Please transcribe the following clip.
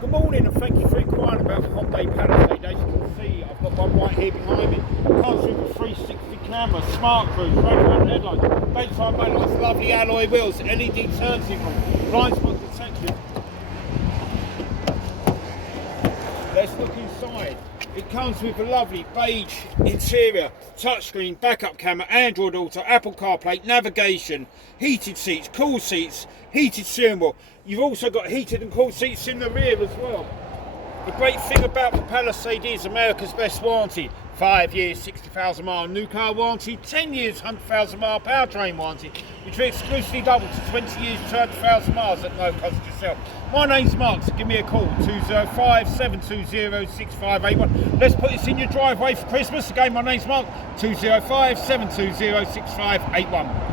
Good morning and thank you for inquiring about the Hyundai Palisade. As you can see, I've got one right here behind me. Comes with a 360 camera, smart cruise, road headlights, daytime headlights, lovely alloy wheels, LED turn signal, blind spot detection. Let's look inside. It comes with a lovely beige interior, touchscreen, backup camera, Android Auto, Apple CarPlay, navigation, heated seats, cool seats, heated steering wheel. You've also got heated and cool seats in the rear as well. The great thing about the Palisade is America's best warranty. 5 years, 60,000 mile new car warranty, 10 years, 100,000 mile powertrain warranty, which we exclusively double to 20 years, 200,000 miles at no cost to yourself. My name's Mark, so give me a call, 205-720-6581. Let's put this in your driveway for Christmas. Again, my name's Mark, 205-720-6581.